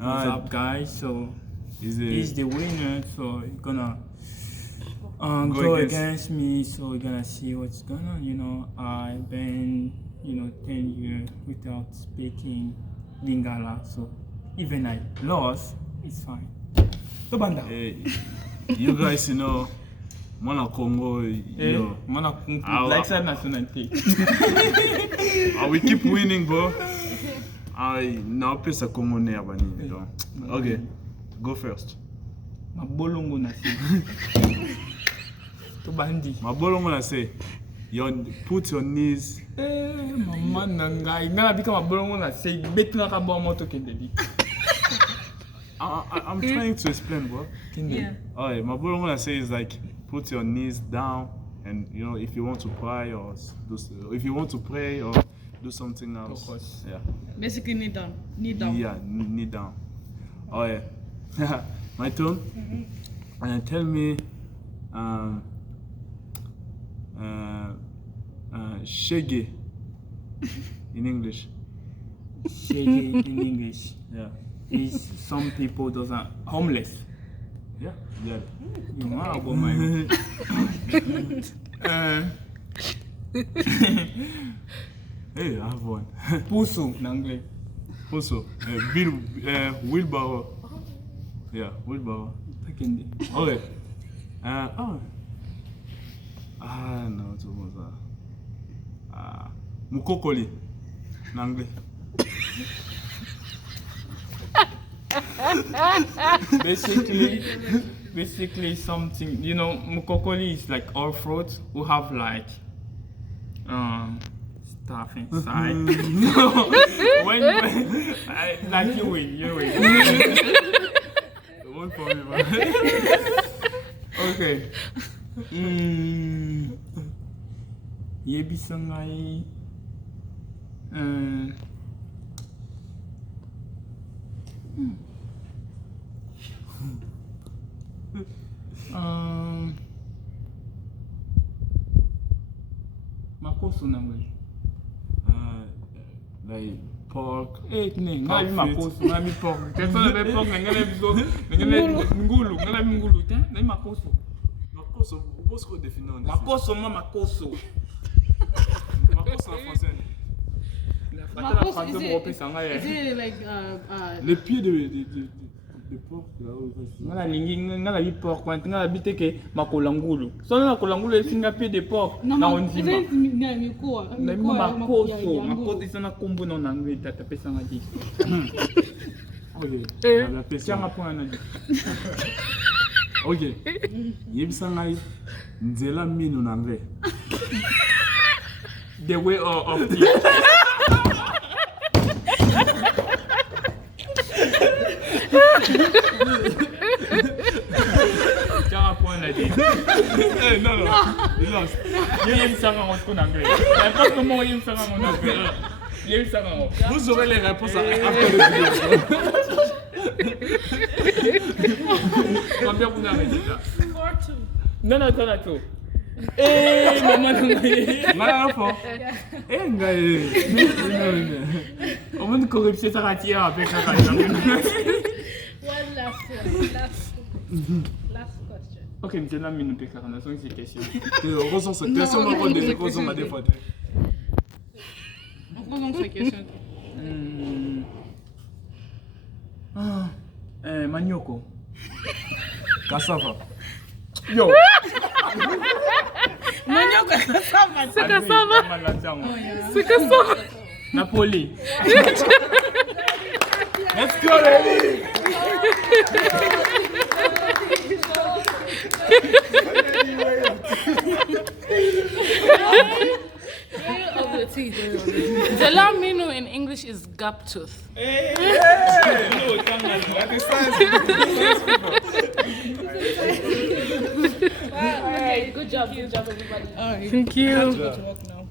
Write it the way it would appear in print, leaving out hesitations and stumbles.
What's up, guys? So he's the winner, so he's gonna go against me. So we're gonna see what's going on. You know, I've been 10 years without speaking Lingala, so even I lost, it's fine. Hey, you guys, Mana Congo, Mana like that nationality. We keep winning, bro. I now pesa Congo neabani. Okay, go first. Mabolongo na say. To bandi. Mabolongo na say. Put your knees. Mama nangai. Ngala bika mabolongo na say. Bet na ka ba moto kendeli. I'm trying to explain, bro. Yeah. Alright, mabolongo na say is like put your knees down, and if you want to cry or if you want to pray or do something else. Focus. Yeah. Basically, knee down. Knee down. Yeah, knee down. Oh yeah. My turn. And tell me, shege in English. Shege in English Yeah. is some people doesn't homeless. Yeah. Yeah. You know about my. Hey, I have one. Pusu in English. Also, wheelbarrow. Yeah, wheelbarrow. Takende. Okay. No, it's almost mukokoli in English. Basically something, mukokoli is like all fruits who have like stuff inside. when like you win. One for me, man. Okay. Yebisangai. Makoso nangai. Like pork. Ngai makoso, ngai pork. Personne ne pork, ngai ngulu, ngai ngulu, ngai makoso. Makoso, what's called définir? Makoso. Makoso en français. Is it like Les pieds de porc là. Ngala bi porc, ngala bi teke makolangulu. So makolangulu esinga pied de porc na ondima. Na makoso isana kombo na nangwe tata pesa ngadi. Okay. La Tianga point na. Okay. Yebisa ngai nzela mino na anglais. The way of the Tianga point na di. No. You lost. Yem sanga en anglais. Il pas comment yem sanga en anglais. Yem sanga. Vous aurez les réponses après le vidéo. Combien vous avez dit ça? 4-2. Non, tout. Maman Enfant. Ngai. On va nous corriger ça avec One last question. Ok, maintenant, minute 40, c'est une question. Ressens cette question, on va des questions à des fois. On commence la question. Manioko. Cassava. Yo. Manioko, cassava. C'est cassava. C'est cassava. Napoli. Let's go, lady. Of the teeth. Delamino in English is gap tooth. Okay, good job everybody. Thank you. Go to work now.